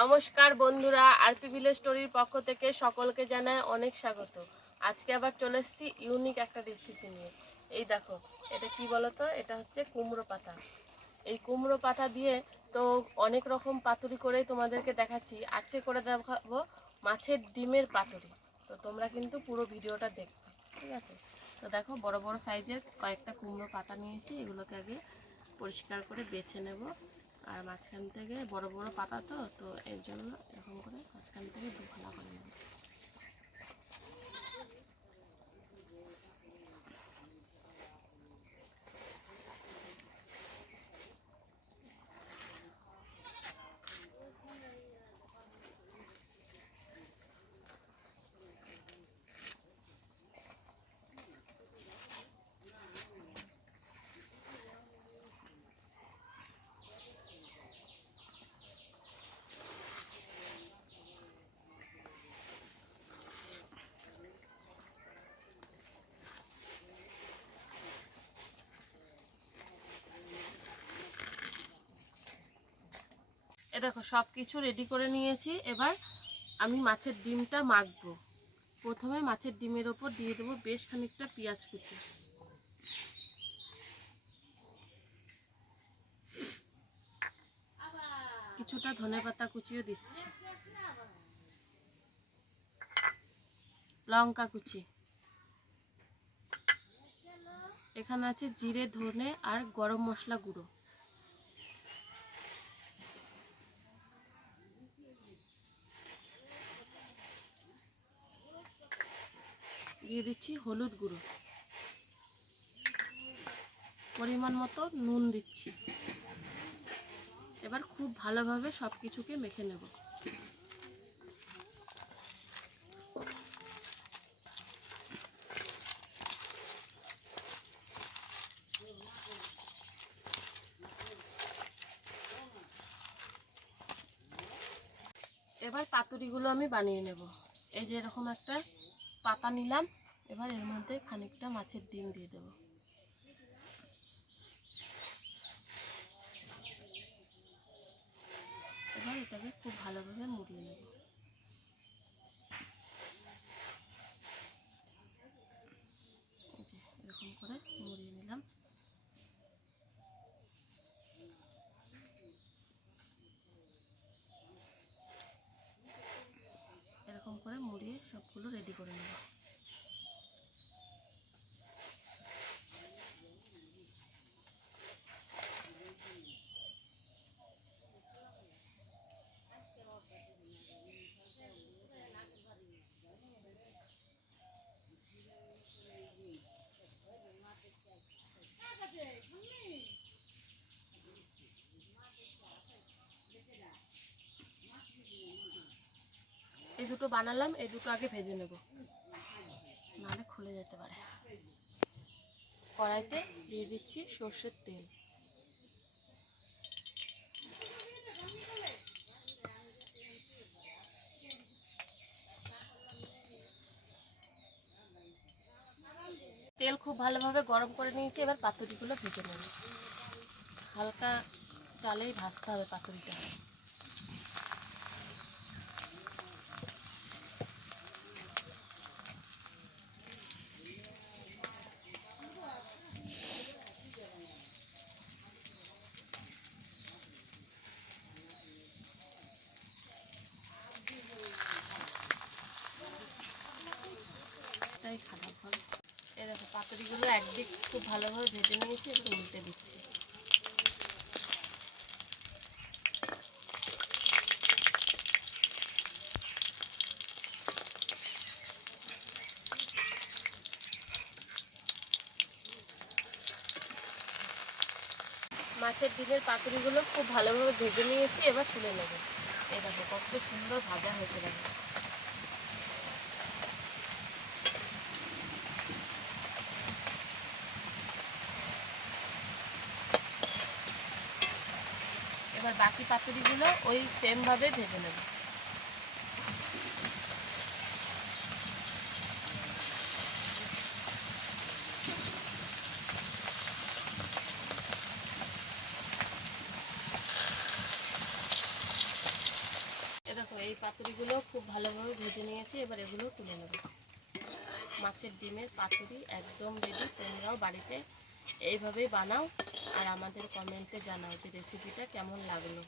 নমস্কার বন্ধুরা, RP village স্টোরির পক্ষ থেকে সকলকে জানাই অনেক স্বাগত। আজকে আবার চলে এসেছি ইউনিক একটা রেসিপি নিয়ে। এই দেখো, এটা কি বলতো, এটা হচ্ছে কুমড়ো পাতা। এই কুমড়ো পাতা দিয়ে তো অনেক রকম পাতুরি করে তোমাদেরকে দেখাচ্ছি। আজকে করে দেখাবো মাছের ডিমের পাতুরি। তো তোমরা কিন্তু পুরো ভিডিওটা দেখবে, ঠিক আছে? তো দেখো, বড় বড় সাইজের কয়েকটা কুমড়ো পাতা নিয়েছি। এগুলোকে আগে পরিষ্কার করে বেছে নেব। আর মাঝখান থেকে বড় বড় পাতা তো এর জন্য এরকম করে মাঝখান থেকে দুখানা করে নেব। এ দেখো, সব কিছু রেডি করে নিয়েছি। এবার আমি মাছের ডিমটা মাখবো। প্রথমে মাছের ডিমের ওপর দিয়ে দেবো বেশ খানিকটা পেঁয়াজ কুচি, কিছুটা ধনেপাতা কুচিও দিচ্ছি, লঙ্কা কুচি, এখানে আছে জিরে, ধনে আর গরম মশলা গুঁড়ো, দিয়ে দিচ্ছি হলুদ গুঁড়ো, পরিমাণ মতো নুন দিচ্ছি। এবার খুব ভালোভাবে সব কিছুকে মেখে নেব। এবার পাতুরিগুলো আমি বানিয়ে নেব। এই যে এরকম একটা পাতা নিলাম। এবার এর মধ্যে খানিকটা মাছের ডিম দিয়ে দেব। এবার এটাকে খুব ভালোভাবে মুড়িয়ে নেব। এই যে এরকম করে মুড়িয়ে নিলাম। এরকম করে মুড়িয়ে সবগুলো রেডি করে নেব। এই দুটো বানালাম, এই দুটো আগে ভেজে নেব, নাহলে খুলে যেতে পারে। কড়াইতে দিয়ে দিচ্ছি সর্ষের তেল। তেল খুব ভালোভাবে গরম করে নিয়েছি। এবার পাতুরিগুলো ভেজে নেব। হালকা জালেই ভাজতে হবে পাতুরিটা। এটাই খারাপ হবে। এই দেখো, পাতুরিগুলো একদিক খুব ভালোভাবে ভেজে নিয়েছি। একটু উল্টে দিচ্ছি। মাছের ডিমের পাতুরিগুলো খুব ভালোভাবে ভেজে নিয়েছি। এবার তুলে নেব। এই দেখো কত সুন্দর ভাজা হয়েছে। দেখো, এবার বাকি পাতুরিগুলো ওই সেম ভাবে ভেজে নেব। পাতুরিগুলো খুব ভালোভাবে ভেজে নিয়েছি, এবার এগুলো তুলে নেব। মাছের ডিমের পাতুরি একদম রেডি। তোমরাও বাড়িতে এইভাবেই বানাও আর আমাদের কমেন্টে জানাও যে রেসিপিটা কেমন লাগলো।